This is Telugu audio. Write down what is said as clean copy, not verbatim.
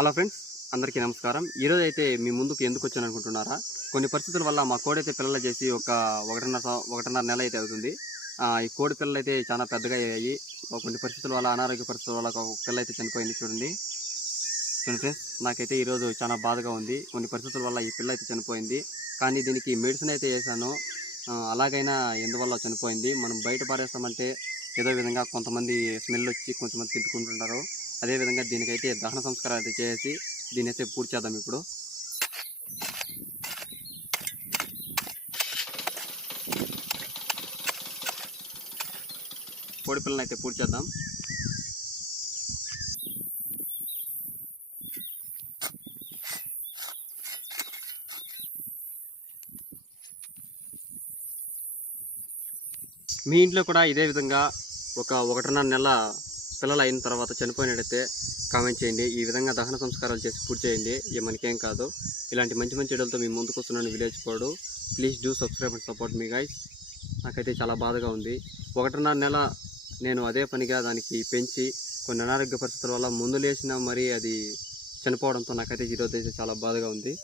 హలో ఫ్రెండ్స్, అందరికీ నమస్కారం. ఈరోజు అయితే మీ ముందుకు ఎందుకు వచ్చాను అనుకుంటున్నారా? కొన్ని పరిస్థితుల వల్ల మా కోడైతే పిల్లలు చేసి ఒకటిన్నర నెల అయితే అవుతుంది. ఈ కోడి పిల్లలు అయితే చాలా పెద్దగా అయ్యాయి. కొన్ని పరిస్థితుల వల్ల, అనారోగ్య పరిస్థితుల వల్ల ఒక పిల్ల అయితే చనిపోయింది. చూడండి ఫ్రెండ్స్, నాకైతే ఈరోజు చాలా బాధగా ఉంది. కొన్ని పరిస్థితుల వల్ల ఈ పిల్ల అయితే చనిపోయింది. కానీ దీనికి మెడిసిన్ అయితే వేసాను. అలాగైనా ఎందువల్ల చనిపోయింది. మనం బయట పారేస్తామంటే ఏదో విధంగా కొంతమంది స్మెల్ వచ్చి కొంతమంది తిట్టుకుంటుంటారు. అదేవిధంగా దీనికైతే దహన సంస్కారాలు అయితే చేసి దీని అయితే పూర్తి చేద్దాం. ఇప్పుడు కోడి పిల్లని అయితే పూర్తి చేద్దాం. మీ ఇంట్లో కూడా ఇదే విధంగా ఒకటిన్నర నెల పిల్లలు అయిన తర్వాత చనిపోయినట్టయితే కామెంట్ చేయండి. ఈ విధంగా దహన సంస్కారాలు చేసి పూర్తి చేయండి. మనకేం కాదు. ఇలాంటి మంచి మంచి వీడియోలతో మీ ముందుకు వస్తున్నాను. Village code, please do subscribe and support me guys. నాకైతే చాలా బాధగా ఉంది. ఒకటిన్నర నెల నేను అదే పనిగా దానికి పెంచి కొన్ని అనారోగ్య పరిస్థితుల వల్ల ముందు లేచినా మరి అది చనిపోవడంతో నాకైతే ఈరోజు అయితే చాలా బాధగా ఉంది.